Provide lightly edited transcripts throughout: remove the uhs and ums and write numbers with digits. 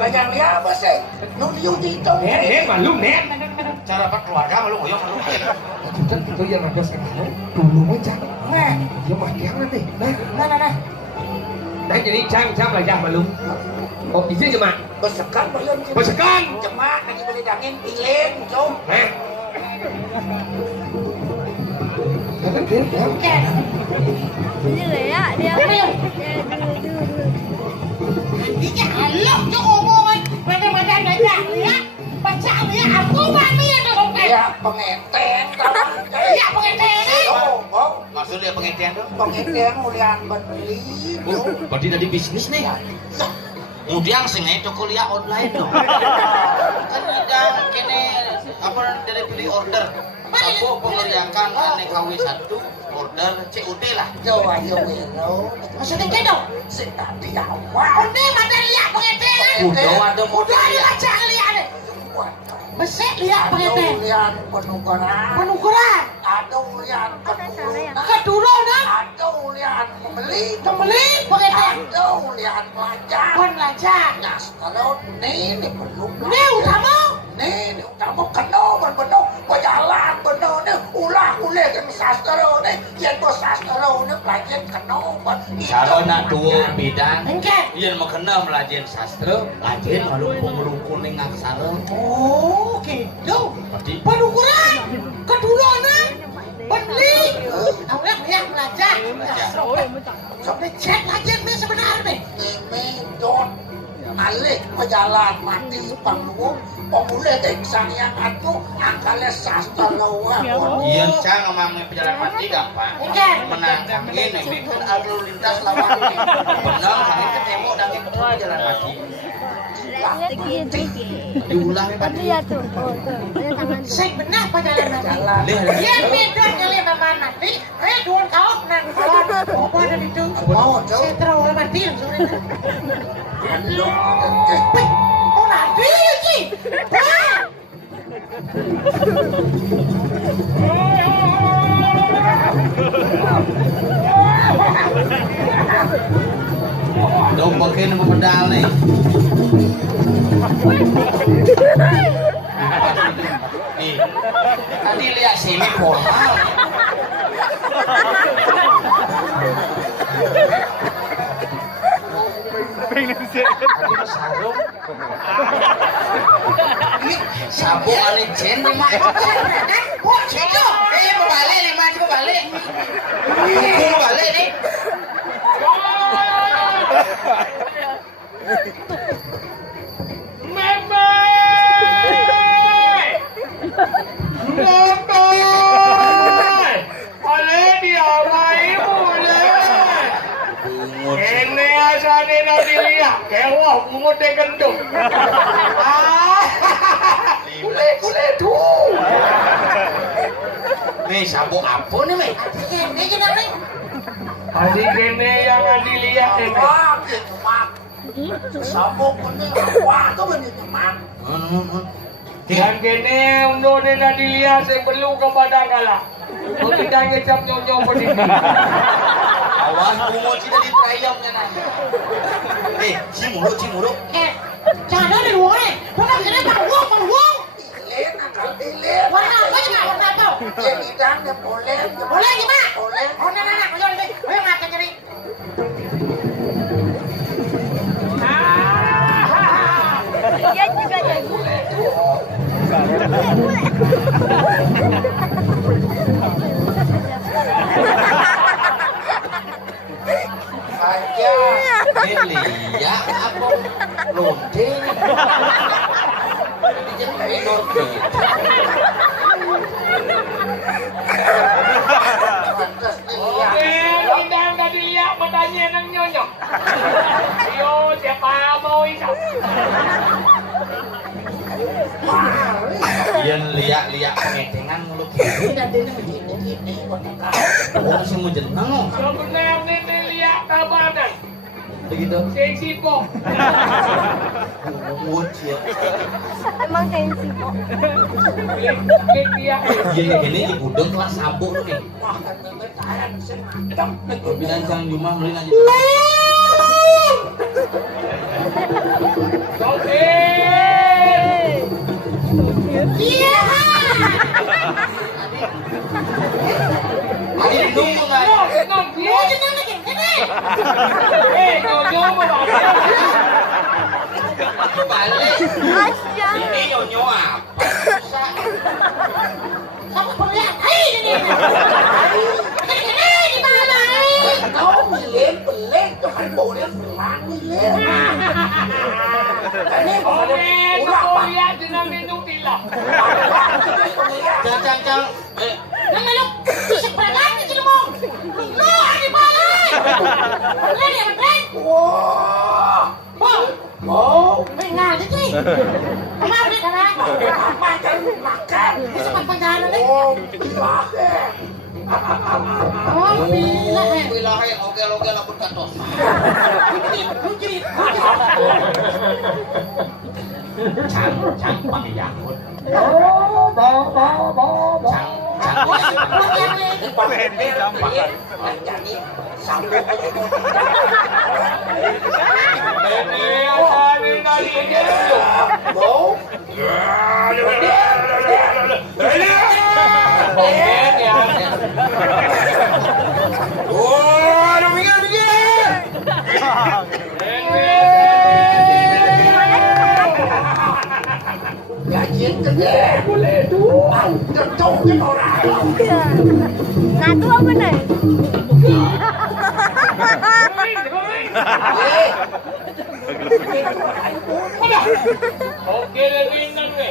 Bayang dia apa sih? Nu diu dito. Nek, malu nek. Cara keluarga malu ngoyong malu. Kita itu yang ada sekarang dulu macam. Nek, Dia makian nanti. nah. Đấy jadi cang là cang malu. Oh, izin cuma. Besekan belum? Besekan. Cuma lagi beli daging pilih, cung. Nek. Kan dia kan. Như vậy á, đeo Iya, halo, cok ngomong oi. Mana ada ya. Baca ya, aku mami ya dong. Ya pengeteng. Ya pengeteng. Oh, Maksudnya pengertian tuh? pengeteng ulian beli. Berarti dari bisnis nih. Kemudian sengaja itu kuliah online dong. Kan udah kene apa dari pilih order. Aku pengerjakan aneh KW1 order COD lah. Jawa Wiro. Maksudnya kayak dong. Si tadi awal. Ini mana lihat pengeteng. Udah ada model Udah ya. aja lihat deh. Besek lihat pengeteng. Ulian penukaran. Penukaran. Ada ulian penukaran. Kedua dah. Ada ulian pembeli. Pembeli pengeteng. Ada ulian pelajar. Pelajar. Nah sekarang ini belum. Ini utama. Nih utama kena benar berjalan benar nih ulah ke sastra nih yang bos sastra nih pelajar kena Cara nak dua bidang. Engke. Iya mau kena belajar sastra, belajar melukung ning aksara. Oh, gitu. Berarti Penukaran. Kedua nih. Beli. Awak lihat belajar. Sampai cek aja nih sebenarnya. ini don alik berjalan mati panggung pemulai sang yang atuh akalnya sastra lawa iya cang ngomongin pejalan mati gampang. Menang kami nih bikin arus lintas lawan. Benar kami ketemu dan pejalan mati. Diulang Tapi ya tuh, oh tuh, ada tangan. Saya benar perjalanan mati. jalan Iya, beda kali sama mati. Dua kau nang kawan. Apa ada itu? mau jauh Saya terlalu mati. halo Oh, nanti sih. Dong pakai nama pedal nih. Nih, tadi lihat sini formal. Sarung. Ini sabung ane jen lima. Oh, situ. Mau balik lima coba balik. Mau balik nih. Ini asane nanti lihat, kewah bungut yang gendung. kule tuh Nih sabung apa nih nih? Ini gini nih. Tadi kene yang nanti lihat ini. wah gitu mak sabuk ini wah tuh begitu mak Dan kene untuk nanti lihat saya perlu kepada kalah. Kau tidak ngecap nyonya pedih. Awas bungut sih dari trayamnya nanti. Cimuruk. Jangan di luar nih. Bukan kena panggung. pilih nakal pilih Warna apa sih nggak warna apa? ya bidang ya boleh Boleh gimana? boleh Oh, nah, ayo lebih. Ayo ngata jadi. Dia juga jadi. aja Delia apa? Londe. Jadi Norbe. pantas nih Oke, kita nggak dilihat matanya nang nyonyok. Ayo, siapa mau isap? Yen liak pengetengan mulut. Oh, masih mau jeneng. Sebenarnya dilihat tabanan. Begitu. Sensipo. Wujud. Emang tensi kok. Klik dia. Iya ini ibu dong kelas sabuk nih. wah kan memang tahan sih mantap Bilang sang Juma beli aja. nyonya apa tak? Balik. Asyik. Ini nyonyo apa? Kamu pelihat, hai ini. Ini di mana ini? Kau milik tuh kan boleh pulang milik. Ini boleh Okey, pulang. kau lihat jenang Nutella. Cang. Nang lu, bisik beragam di lumong. Lu di mana? Beneran ya beneran? Wah, Wow, oh, bengal itu. Kenapa nih karena? makan makan. Bisa pacaran nih. Oh, silahkan. Oh, bila Wilahe oke lapor kantos. Cang pakai yakut. Jadi sampai aja Ini apa ni tadi dia? mau. Okey ya. Gajian gede boleh tuh. Jatuh ke orang. Nah, tu apa ni? Okey dah minum ni.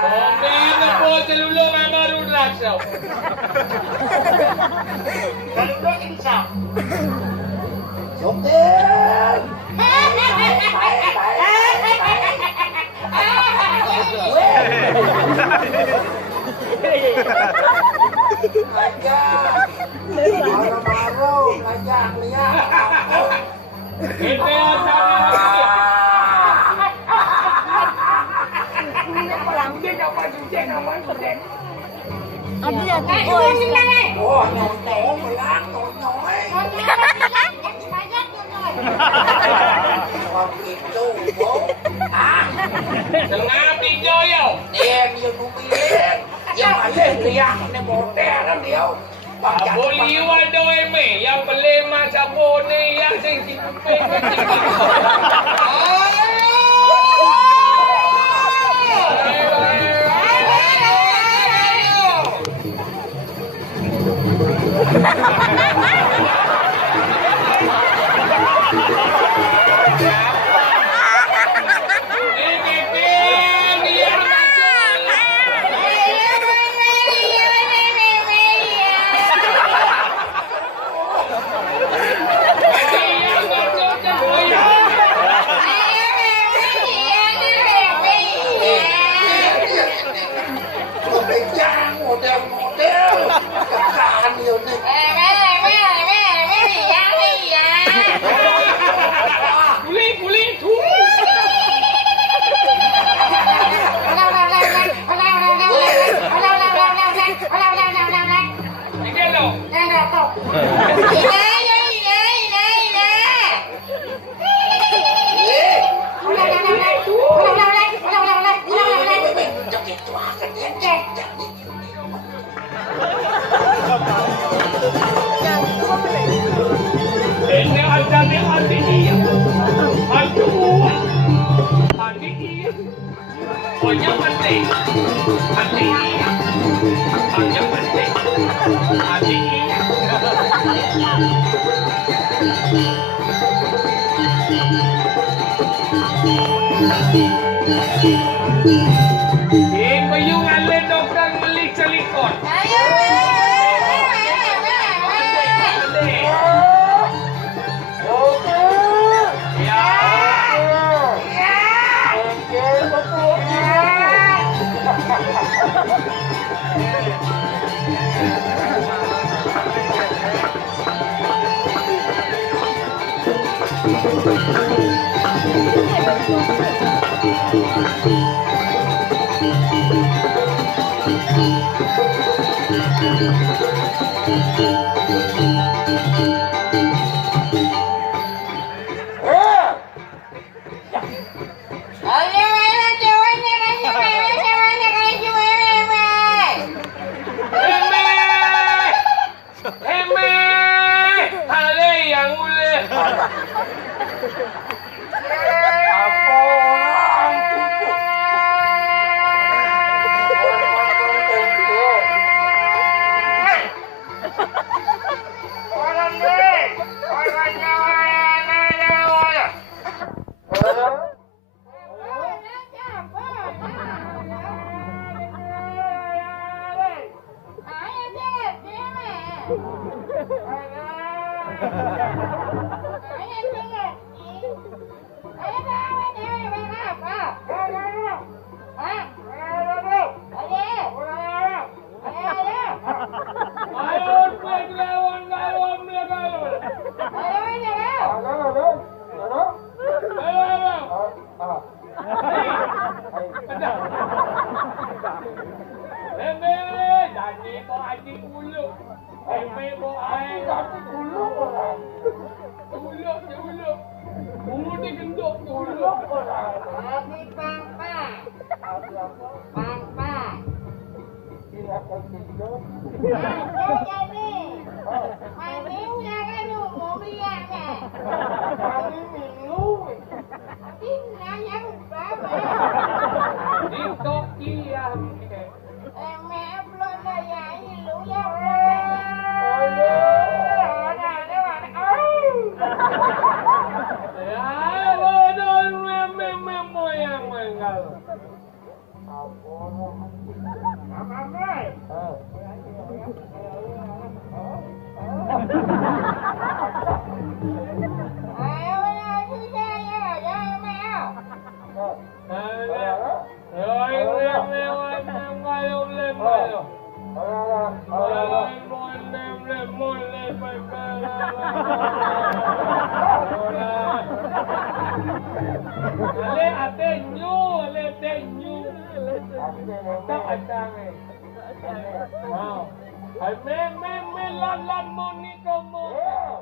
Kami nak buat telulung baru rasa. Telulung insaf. Joker. Aja. Baru-baru ngajak lihat. Ini asalnya. Apa dia tu? Oh, ini mana? Oh, nonton melang nonton. Begitu, Bu. Ah, Tengah pinjau yo. em như cô biết. Nhưng mà lên liang này một đẻ nó điệu. Boleh wadah eme yang beli macam ni yang sing cipe. Model. Kekaan nhiều nih. Pulih tu. Ini lo. Jangan itu akan dia. Ini ada ni ada dia. Aduh. Ada dia. Banyak penting. Ada dia. Banyak penting. Ada dia. Payung alih dokter beli celikon. Apa orang itu? Orang deh, orangnya orang. Lan Monica mo.